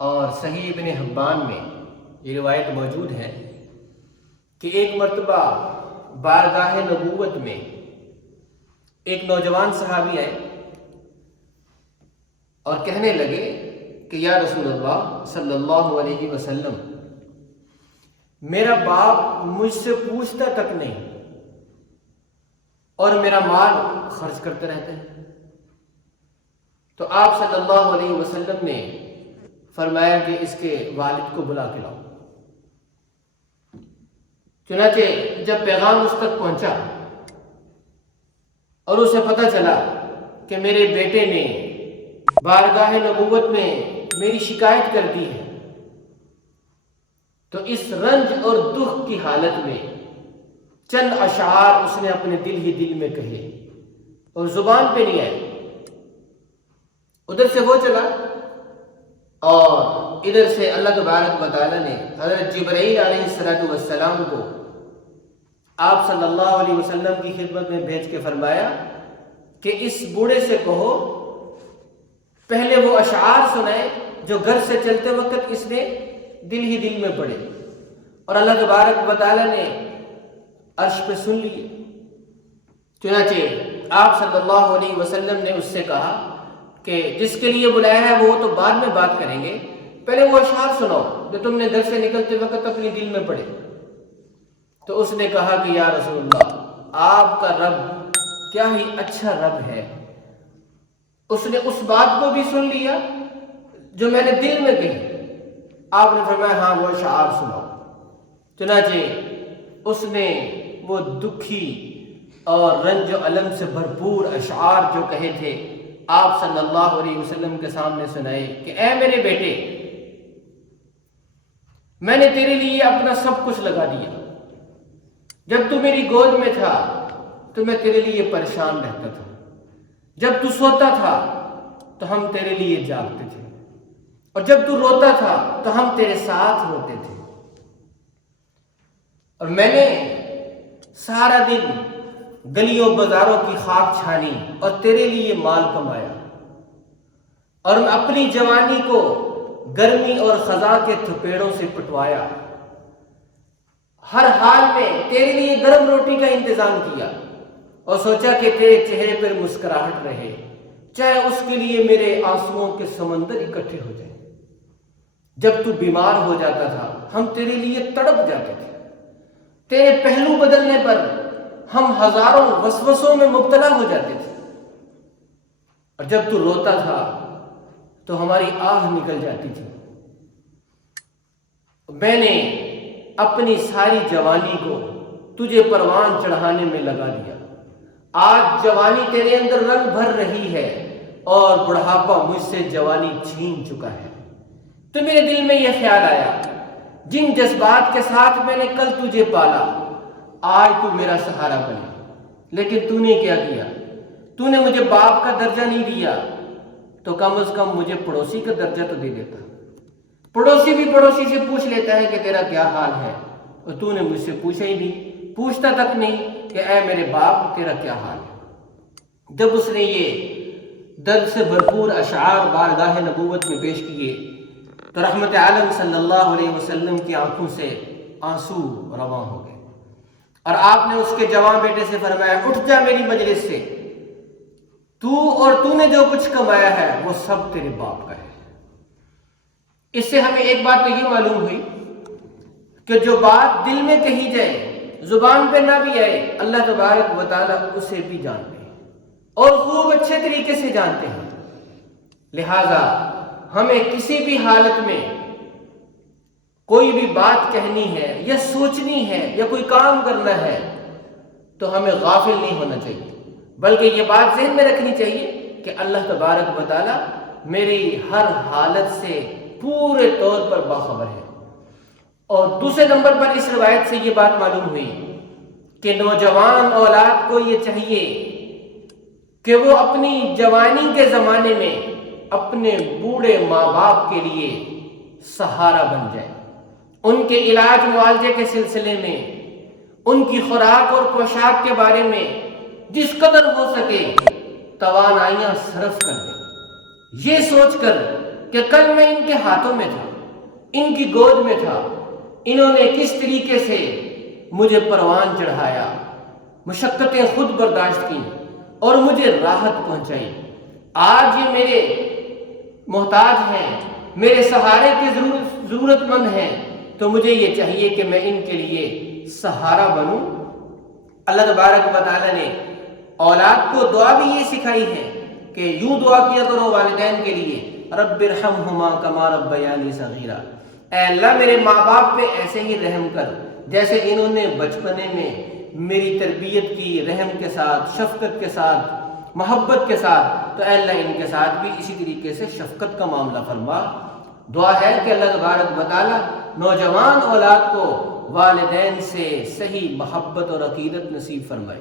اور صحیح ابن حبان میں یہ روایت موجود ہے کہ ایک مرتبہ بارگاہ نبوت میں ایک نوجوان صحابی آئے اور کہنے لگے کہ یا رسول اللہ صلی اللہ علیہ وسلم، میرا باپ مجھ سے پوچھتا تک نہیں اور میرا مال خرچ کرتے رہتے ہیں۔ تو آپ صلی اللہ علیہ وسلم نے فرمایا کہ اس کے والد کو بلا کے لاؤ۔ چنانچہ جب پیغام اس تک پہنچا اور اسے پتہ چلا کہ میرے بیٹے نے بارگاہ نبوت میں میری شکایت کر دی ہے، تو اس رنج اور دکھ کی حالت میں چند اشعار اس نے اپنے دل ہی دل میں کہے اور زبان پہ نہیں آئے۔ ادھر سے وہ چلا اور ادھر سے اللہ تبارک و تعالی نے حضرت جبرائیل علیہ السلام کو آپ صلی اللہ علیہ وسلم کی خدمت میں بھیج کے فرمایا کہ اس بوڑھے سے کہو پہلے وہ اشعار سنائے جو گھر سے چلتے وقت اس نے دل ہی دل میں پڑھے، اور اللہ تبارک و تعالی نے عرش پہ سن لیے۔ چنانچہ آپ صلی اللہ علیہ وسلم نے اس سے کہا کہ جس کے لیے بلایا ہے وہ تو بعد میں بات کریں گے، پہلے وہ اشعار سناؤ جو تم نے گھر سے نکلتے وقت اپنی دل میں پڑھے۔ تو اس نے کہا کہ یا رسول اللہ، آپ کا رب کیا ہی اچھا رب ہے، اس نے اس بات کو بھی سن لیا جو میں نے دل میں کہی۔ آپ نے فرمایا ہاں وہ اشعار سناؤ۔ چنانچہ اس نے وہ دکھی اور رنج و الم سے بھرپور اشعار جو کہے تھے آپ صلی اللہ علیہ وسلم کے سامنے سنائے کہ اے میرے بیٹے، میں نے تیرے لیے اپنا سب کچھ لگا دیا۔ جب تو میری گود میں تھا تو میں تیرے لیے پریشان رہتا تھا، جب تو سوتا تھا تو ہم تیرے لیے جاگتے تھے، اور جب تو روتا تھا تو ہم تیرے ساتھ روتے تھے، اور میں نے سارا دن گلیوں بازاروں کی خاک چھانی اور تیرے لیے مال کمایا، اور میں اپنی جوانی کو گرمی اور خزاں کے تھپیڑوں سے پٹوایا، ہر حال میں تیرے لیے گرم روٹی کا انتظام کیا، اور سوچا کہ تیرے چہرے پر مسکراہٹ رہے، چاہے اس کے لیے میرے آنسوؤں کے سمندر اکٹھے ہو جائیں۔ جب تو بیمار ہو جاتا تھا ہم تیرے لیے تڑپ جاتے تھے، تیرے پہلو بدلنے پر ہم ہزاروں وسوسوں میں مبتلا ہو جاتے تھے، اور جب تو روتا تھا تو ہماری آہ نکل جاتی تھی۔ میں نے اپنی ساری جوانی کو تجھے پروان چڑھانے میں لگا دیا۔ آج جوانی تیرے اندر رنگ بھر رہی ہے اور بڑھاپا مجھ سے جوانی چھین چکا ہے۔ تو میرے دل میں یہ خیال آیا، جن جذبات کے ساتھ میں نے کل تجھے پالا آج تو میرا سہارا بنے، لیکن تو نے کیا کیا؟ تو نے مجھے باپ کا درجہ نہیں دیا، تو کم از کم مجھے پڑوسی کا درجہ تو دے دیتا۔ پڑوسی بھی پڑوسی سے پوچھ لیتا ہے کہ تیرا کیا حال ہے، اور تو نے مجھ سے پوچھا ہی نہیں، پوچھتا تک نہیں کہ اے میرے باپ تیرا کیا حال ہے۔ جب اس نے یہ درد سے بھرپور اشعار بارگاہ نبوت میں پیش کیے تو رحمت عالم صلی اللہ علیہ وسلم کی آنکھوں سے آنسو رواں ہو گئے، اور آپ نے اس کے جوان بیٹے سے فرمایا اٹھ جا میری مجلس سے، تو نے جو کچھ کمایا ہے وہ سب تیرے باپ کا ہے۔ اس سے ہمیں ایک بات تو یہ معلوم ہوئی کہ جو بات دل میں کہی جائے، زبان پہ نہ بھی آئے، اللہ تبارک و تعالیٰ اسے بھی جانتے ہیں اور خوب اچھے طریقے سے جانتے ہیں۔ لہذا ہمیں کسی بھی حالت میں کوئی بھی بات کہنی ہے یا سوچنی ہے یا کوئی کام کرنا ہے تو ہمیں غافل نہیں ہونا چاہیے، بلکہ یہ بات ذہن میں رکھنی چاہیے کہ اللہ تبارک و تعالیٰ میری ہر حالت سے پورے طور پر باخبر ہے۔ اور دوسرے نمبر پر اس روایت سے یہ بات معلوم ہوئی کہ نوجوان اولاد کو یہ چاہیے کہ وہ اپنی جوانی کے زمانے میں اپنے بوڑھے ماں باپ کے لیے سہارا بن جائے، ان کے علاج معالجے کے سلسلے میں، ان کی خوراک اور پوشاک کے بارے میں جس قدر ہو سکے توانائیاں صرف کر دیں، یہ سوچ کر کہ کل میں ان کے ہاتھوں میں تھا، ان کی گود میں تھا، انہوں نے کس طریقے سے مجھے پروان چڑھایا، مشقتیں خود برداشت کی اور مجھے راحت پہنچائی۔ آج یہ میرے محتاج ہیں، میرے سہارے کے ضرورت مند ہیں، تو مجھے یہ چاہیے کہ میں ان کے لیے سہارا بنوں۔ اللہ تبارک و تعالیٰ نے اولاد کو دعا بھی یہ سکھائی ہے کہ یوں دعا کیا کرو والدین کے لیے، رب ارحمہما کما ربیانی صغیرا، اے اللہ میرے ماں باپ پہ ایسے ہی رحم کر جیسے انہوں نے بچپنے میں میری تربیت کی، رحم کے ساتھ، شفقت کے ساتھ، محبت کے ساتھ، تو اے اللہ ان کے ساتھ بھی اسی طریقے سے شفقت کا معاملہ فرما۔ دعا ہے کہ اللہ تبارک و تعالیٰ نوجوان اولاد کو والدین سے صحیح محبت اور عقیدت نصیب فرمائے۔